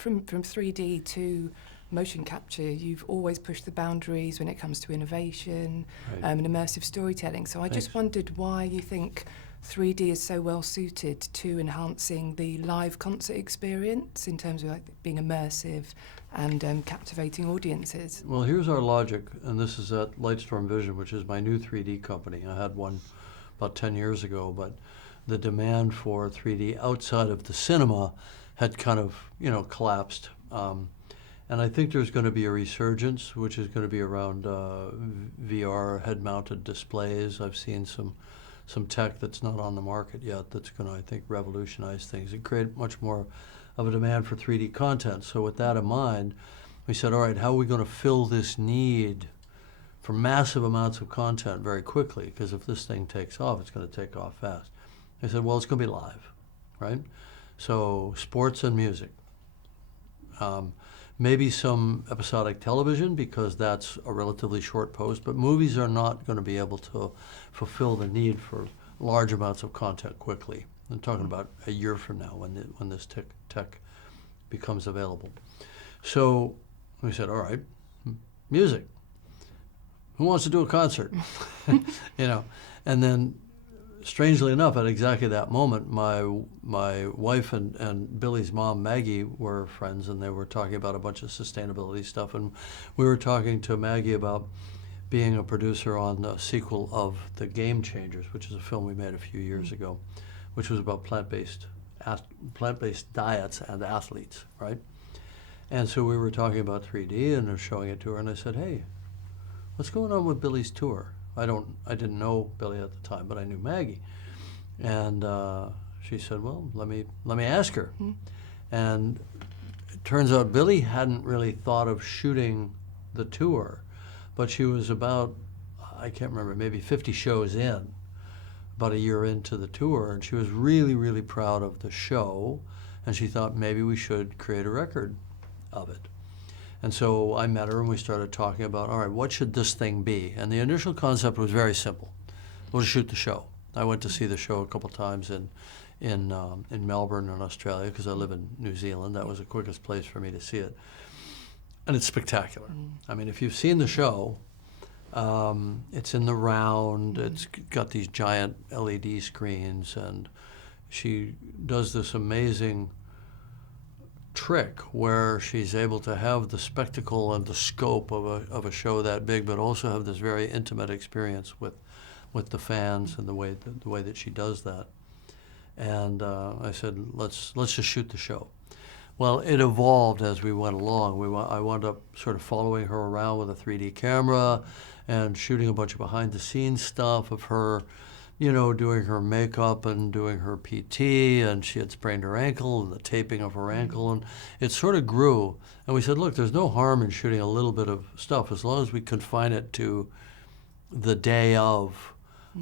from 3D to motion capture, you've always pushed the boundaries when it comes to innovation and immersive storytelling. So I just wondered why you think 3D is so well suited to enhancing the live concert experience in terms of like being immersive and captivating audiences. Well, here's our logic, and this is at Lightstorm Vision, which is my new 3D company. I had one about 10 years ago, but the demand for 3D outside of the cinema had kind of, collapsed. And I think there's going to be a resurgence, which is going to be around VR head-mounted displays. I've seen some tech that's not on the market yet that's going to, I think, revolutionize things and create much more of a demand for 3D content. So with that in mind, we said, all right, how are we going to fill this need for massive amounts of content very quickly? Because if this thing takes off, it's going to take off fast. I said, well, it's going to be live, right? So sports and music. Maybe some episodic television, because that's a relatively short post, but movies are not going to be able to fulfill the need for large amounts of content quickly. I'm talking about a year from now when this tech becomes available. So we said, all right, music. Who wants to do a concert? And then strangely enough, at exactly that moment, my wife and Billie's mom, Maggie, were friends, and they were talking about a bunch of sustainability stuff. And we were talking to Maggie about being a producer on the sequel of The Game Changers, which is a film we made a few years ago, which was about plant-based diets and athletes, right? And so we were talking about 3D, and I was showing it to her, and I said, hey, what's going on with Billie's tour? I didn't know Billie at the time, but I knew Maggie. And she said, well, let me ask her. Mm-hmm. And it turns out Billie hadn't really thought of shooting the tour, but she was about, I can't remember, maybe 50 shows in, about a year into the tour, and she was really, really proud of the show, and she thought maybe we should create a record of it. And so I met her and we started talking about, all right, what should this thing be? And the initial concept was very simple. We'll shoot the show. I went to see the show a couple times in Melbourne in Australia, because I live in New Zealand. That was the quickest place for me to see it. And it's spectacular. I mean, if you've seen the show, it's in the round. It's got these giant LED screens, and she does this amazing trick where she's able to have the spectacle and the scope of a show that big, but also have this very intimate experience with the fans and the way that she does that. And I said, let's just shoot the show. Well, it evolved as we went along. I wound up sort of following her around with a 3D camera and shooting a bunch of behind-the-scenes stuff of her, doing her makeup and doing her PT, and she had sprained her ankle and the taping of her ankle, and it sort of grew. And we said, look, there's no harm in shooting a little bit of stuff as long as we confine it to the day of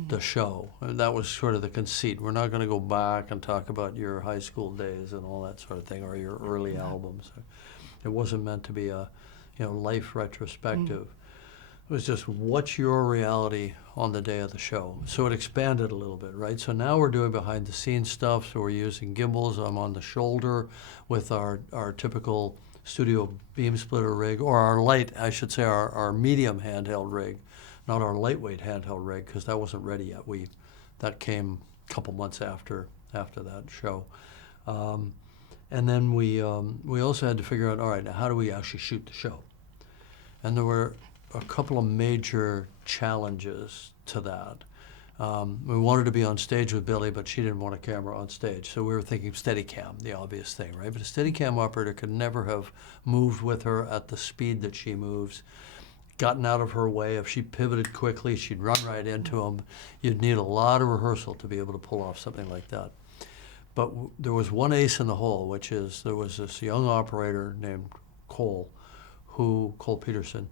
the show. And that was sort of the conceit. We're not going to go back and talk about your high school days and all that sort of thing, or your early albums. It wasn't meant to be a life retrospective. It was just, what's your reality on the day of the show? So it expanded a little bit, right? So now we're doing behind-the-scenes stuff, so we're using gimbals. I'm on the shoulder with our typical studio beam splitter rig, or our light, I should say, our medium handheld rig, not our lightweight handheld rig, because that wasn't ready yet. That came a couple months after that show. And then we also had to figure out, all right, now how do we actually shoot the show? And there were a couple of major challenges to that. We wanted to be on stage with Billie, but she didn't want a camera on stage. So we were thinking Steadicam, the obvious thing, right? But a Steadicam operator could never have moved with her at the speed that she moves, gotten out of her way. If she pivoted quickly, she'd run right into him. You'd need a lot of rehearsal to be able to pull off something like that. But there was one ace in the hole, which is there was this young operator named Cole Peterson,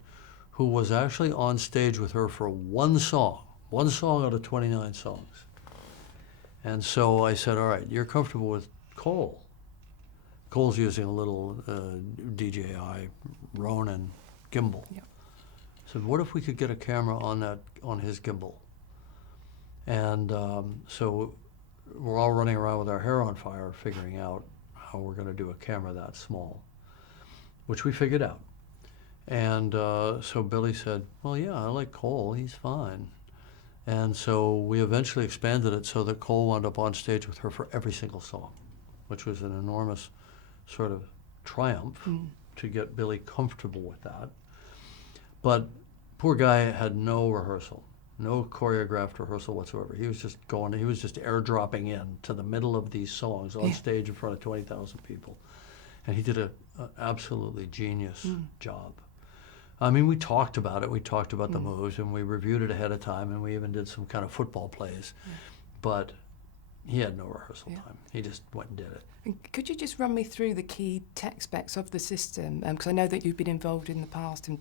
who was actually on stage with her for one song out of 29 songs. And so I said, all right, you're comfortable with Cole. Cole's using a little DJI Ronin gimbal. Yep. I said, what if we could get a camera on his gimbal? And so we're all running around with our hair on fire, figuring out how we're going to do a camera that small. which we figured out. And so Billie said, well, yeah, I like Cole, he's fine. And so we eventually expanded it so that Cole wound up on stage with her for every single song, which was an enormous sort of triumph to get Billie comfortable with that. But poor guy had no rehearsal, no choreographed rehearsal whatsoever. He was just airdropping in to the middle of these songs on stage in front of 20,000 people. And he did an absolutely genius job. I mean, we talked about it. We talked about the moves, and we reviewed it ahead of time, and we even did some kind of football plays. But he had no rehearsal time. He just went and did it. And could you just run me through the key tech specs of the system? Because I know that you've been involved in the past in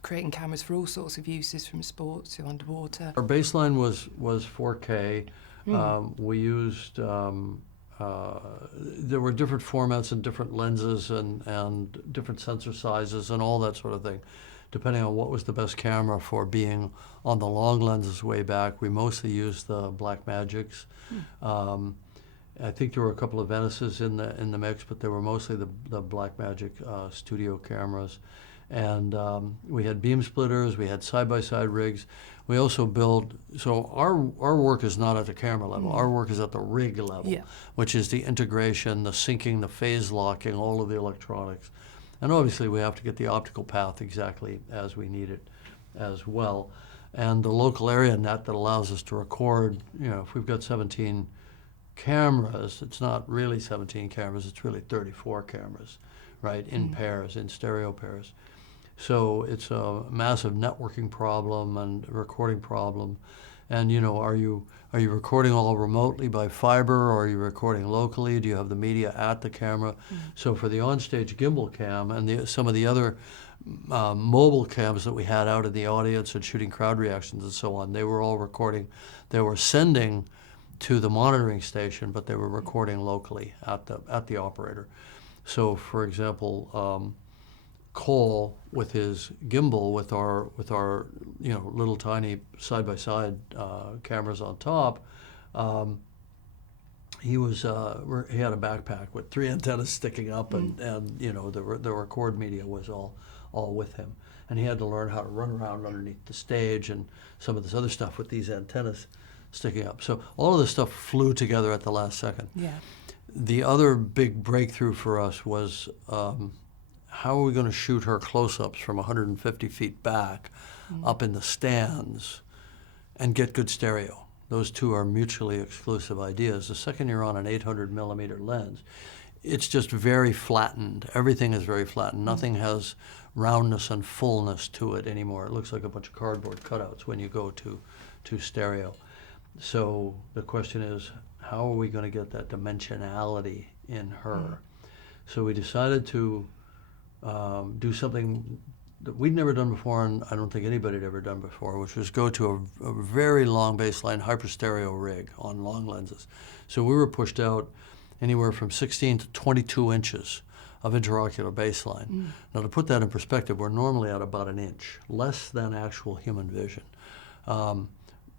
creating cameras for all sorts of uses, from sports to underwater. Our baseline was 4K. We used, there were different formats and different lenses and different sensor sizes and all that sort of thing, depending on what was the best camera for being on the long lenses way back. We mostly used the Blackmagics. I think there were a couple of Venices in the mix, but they were mostly the Blackmagic studio cameras. And we had beam splitters, we had side-by-side rigs. We also build, so our work is not at the camera level, our work is at the rig level, which is the integration, the syncing, the phase locking, all of the electronics. And obviously we have to get the optical path exactly as we need it as well. And the local area net that allows us to record, if we've got 17 cameras, it's not really 17 cameras, it's really 34 cameras, right, in pairs, in stereo pairs. So it's a massive networking problem and recording problem. And are you recording all remotely by fiber, or are you recording locally? Do you have the media at the camera? So for the onstage gimbal cam and some of the other mobile cams that we had out in the audience and shooting crowd reactions and so on, they were all recording. They were sending to the monitoring station, but they were recording locally at the operator. So for example, Cole with his gimbal, with our little tiny side-by-side cameras on top, he had a backpack with 3 antennas sticking up, and the record media was all with him, and he had to learn how to run around underneath the stage and some of this other stuff with these antennas sticking up. So all of this stuff flew together at the last second. Yeah. The other big breakthrough for us was how are we going to shoot her close-ups from 150 feet back up in the stands and get good stereo? Those two are mutually exclusive ideas. The second you're on an 800 millimeter lens, it's just very flattened. Everything is very flattened. Nothing has roundness and fullness to it anymore. It looks like a bunch of cardboard cutouts when you go to stereo. So the question is, how are we going to get that dimensionality in her? So we decided to do something that we'd never done before, and I don't think anybody had ever done before, which was go to a very long baseline hyperstereo rig on long lenses. So we were pushed out anywhere from 16 to 22 inches of interocular baseline. Now, to put that in perspective, we're normally at about an inch, less than actual human vision.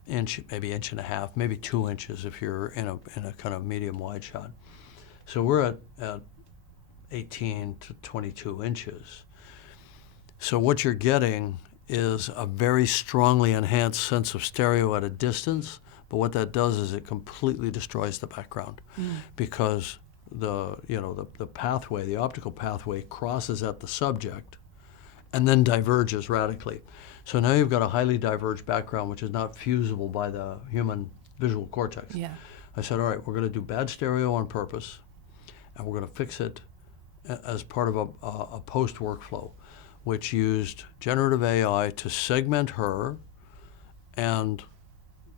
Inch, maybe inch and a half, maybe 2 inches if you're in a kind of medium wide shot. So we're at 18 to 22 inches. So what you're getting is a very strongly enhanced sense of stereo at a distance, but what that does is it completely destroys the background because the pathway, the optical pathway, crosses at the subject and then diverges radically. So now you've got a highly diverged background, which is not fusible by the human visual cortex. Yeah. I said, all right, we're going to do bad stereo on purpose, and we're going to fix it as part of a post workflow, which used generative AI to segment her and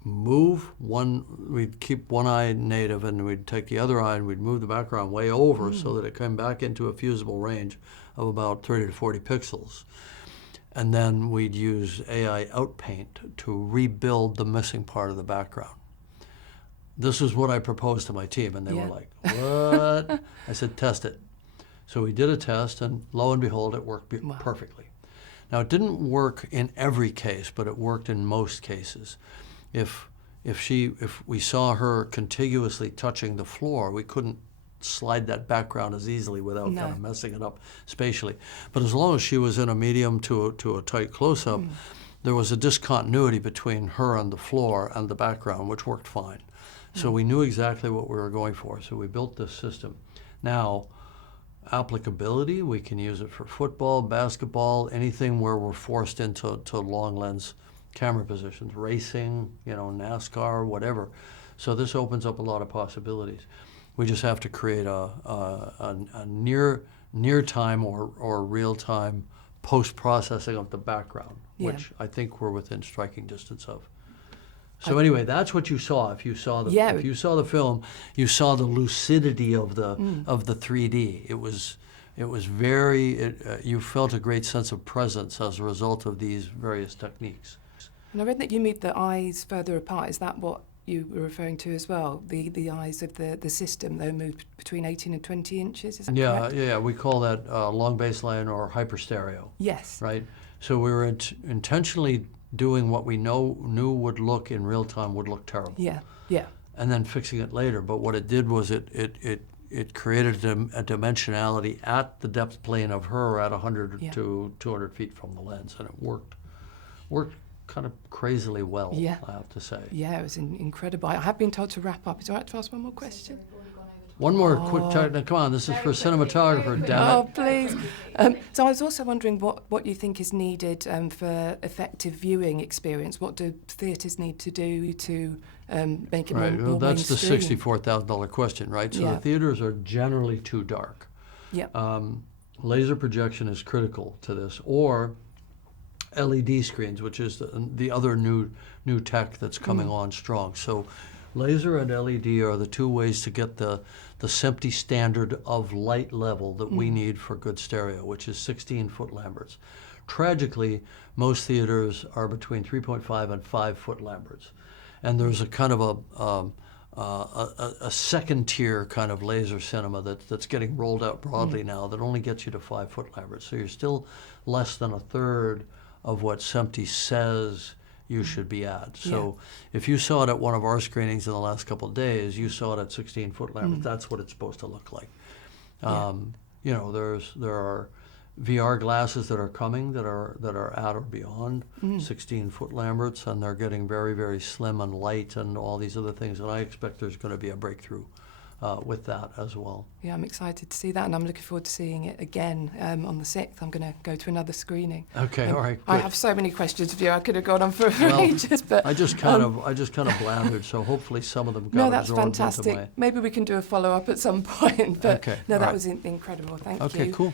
move one. We'd keep one eye native, and we'd take the other eye and we'd move the background way over so that it came back into a fusible range of about 30 to 40 pixels. And then we'd use AI outpaint to rebuild the missing part of the background. This is what I proposed to my team, and they were like, what? I said, test it. So we did a test, and lo and behold, it worked perfectly. Now, it didn't work in every case, but it worked in most cases. If we saw her contiguously touching the floor, we couldn't slide that background as easily without No. kind of messing it up spatially. But as long as she was in a medium to a tight close-up, there was a discontinuity between her and the floor and the background, which worked fine. So we knew exactly what we were going for. So we built this system. Now, applicability, we can use it for football, basketball, anything where we're forced into long lens camera positions, racing, NASCAR, whatever. So this opens up a lot of possibilities. We just have to create a near time or real time post-processing of the background, which I think we're within striking distance of. So anyway, that's what you saw. If you saw the film, you saw the lucidity of the 3D. It was very. You felt a great sense of presence as a result of these various techniques. And I read that you moved the eyes further apart. Is that what you were referring to as well? The eyes of the system, they moved between 18 and 20 inches. Is that correct? Yeah. We call that long baseline or hyperstereo. Yes. Right. So we were intentionally doing what we knew would look in real time would look terrible. Yeah. And then fixing it later. But what it did was it created a dimensionality at the depth plane of her at 100 to 200 feet from the lens, and it worked kind of crazily well, I have to say. Yeah, it was incredible. I have been told to wrap up. Is it all right to ask one more question? One more quick technique. Come on, this is for cinematographer, damn it. Oh, please. So I was also wondering what you think is needed for effective viewing experience. What do theatres need to do to make it more Well, that's the mainstream? $64,000 question, right? So the theaters are generally too dark. Yeah. Laser projection is critical to this, or LED screens, which is the other new tech that's coming on strong. So laser and LED are the two ways to get the SMPTE standard of light level that we need for good stereo, which is 16-foot Lamberts. Tragically, most theaters are between 3.5 and 5-foot Lamberts. And there's a kind of a second tier kind of laser cinema that's getting rolled out broadly now that only gets you to 5-foot Lamberts. So you're still less than a third of what SMPTE says you should be at. So if you saw it at one of our screenings in the last couple of days, you saw it at 16-foot Lamberts. That's what it's supposed to look like. There are VR glasses that are coming that are at or beyond 16-foot Lamberts, and they're getting very, very slim and light and all these other things. And I expect there's going to be a breakthrough with that as well. Yeah, I'm excited to see that, and I'm looking forward to seeing it again on the 6th. I'm going to go to another screening. Okay, all right. I Good. have so many questions for you. I could have gone on for ages, but I just kind of blathered, so hopefully some of them got that's absorbed fantastic. into my. Maybe we can do a follow-up at some point. But Okay, no, all that right. was incredible. Thank you. Okay, cool.